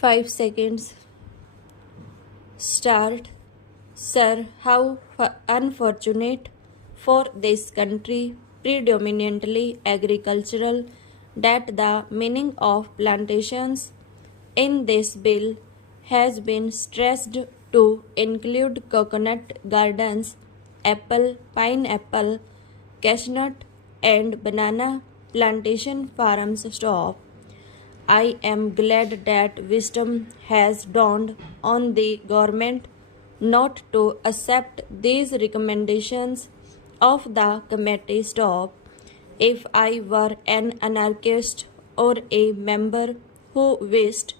5 seconds. Start. Sir, how unfortunate for this country, predominantly agricultural, that the meaning of plantations in this bill has been stressed to include coconut gardens, apple, pineapple, cashew, and banana plantation farms. Stop. I am glad that wisdom has dawned on the government not to accept these recommendations of the committee. Stop. If I were an anarchist or a member who wished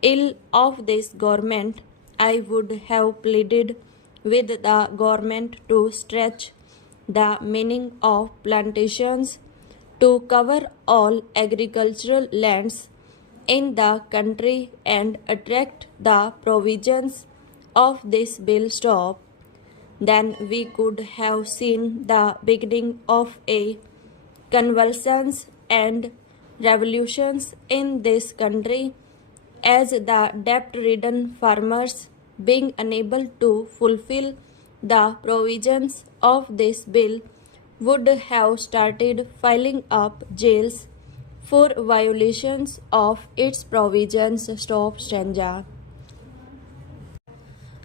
ill of this government, I would have pleaded with the government to stretch the meaning of plantations to cover all agricultural lands in the country and attract the provisions of this bill. Stop. Then we could have seen the beginning of a convulsions and revolutions in this country, as the debt-ridden farmers, being unable to fulfill the provisions of this bill, would have started filing up jails for violations of its provisions. Stop. Stanza.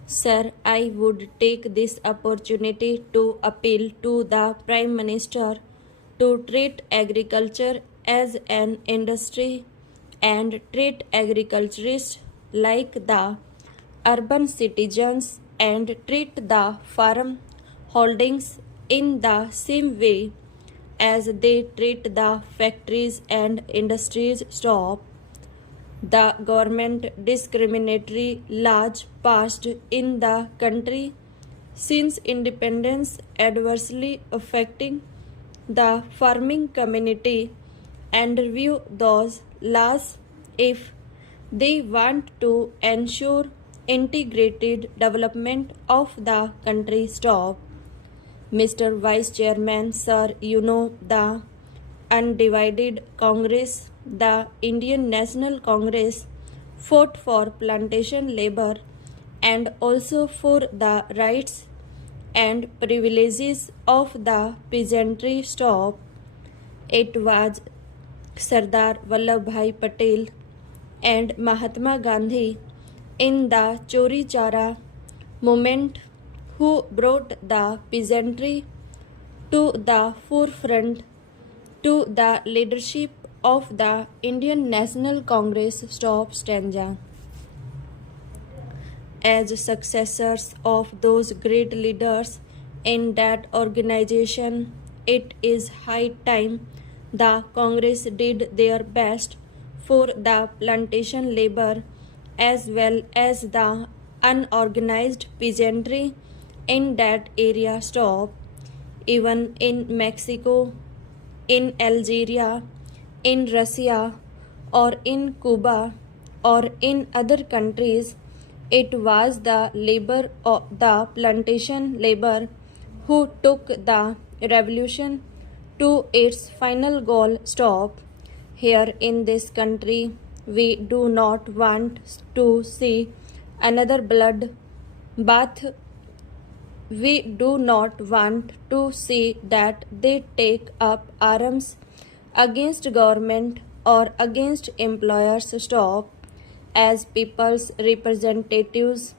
Sir, I would take this opportunity to appeal to the Prime Minister to treat agriculture as an industry and treat agriculturists like the urban citizens and treat the farm holdings in the same way as they treat the factories and industries. Stop. The government discriminatory laws passed in the country since independence adversely affecting the farming community and review those laws if they want to ensure integrated development of the country. Stop. Mr. Vice Chairman, sir, you know the undivided Congress, the Indian National Congress, fought for plantation labor and also for the rights and privileges of the peasantry. Stop. It was Sardar Vallabhbhai Patel and Mahatma Gandhi in the Chori Chara movement who brought the peasantry to the forefront to the leadership of the Indian National Congress. Stop. Stanza. As successors of those great leaders in that organization, it is high time the Congress did their best for the plantation labor as well as the unorganized peasantry in that area. Stop. Even in Mexico, in Algeria, in Russia, or in Cuba, or in other countries, it was the labor of the plantation labor who took the revolution to its final goal. Stop. Here in this country, we do not want to see another blood bath. We do not want to see that they take up arms against government or against employers. Stop. As people's representatives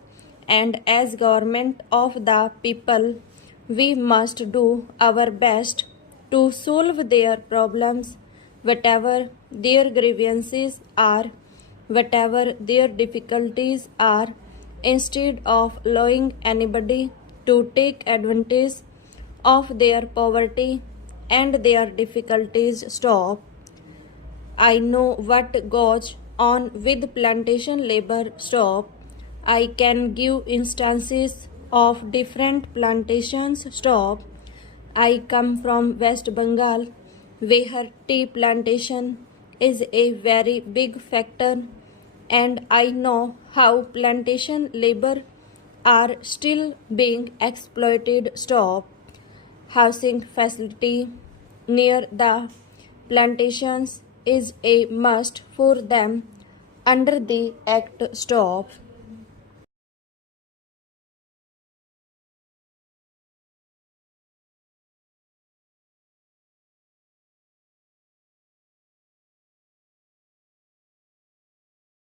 and as government of the people, we must do our best to solve their problems, whatever their grievances are, whatever their difficulties are, instead of allowing anybody to take advantage of their poverty and their difficulties. Stop. I know what goes on with plantation labor. Stop. I can give instances of different plantations. Stop. I come from West Bengal, where tea plantation is a very big factor, and I know how plantation labor are still being exploited. Stop. Housing facility near the plantations is a must for them. Under the Act, stop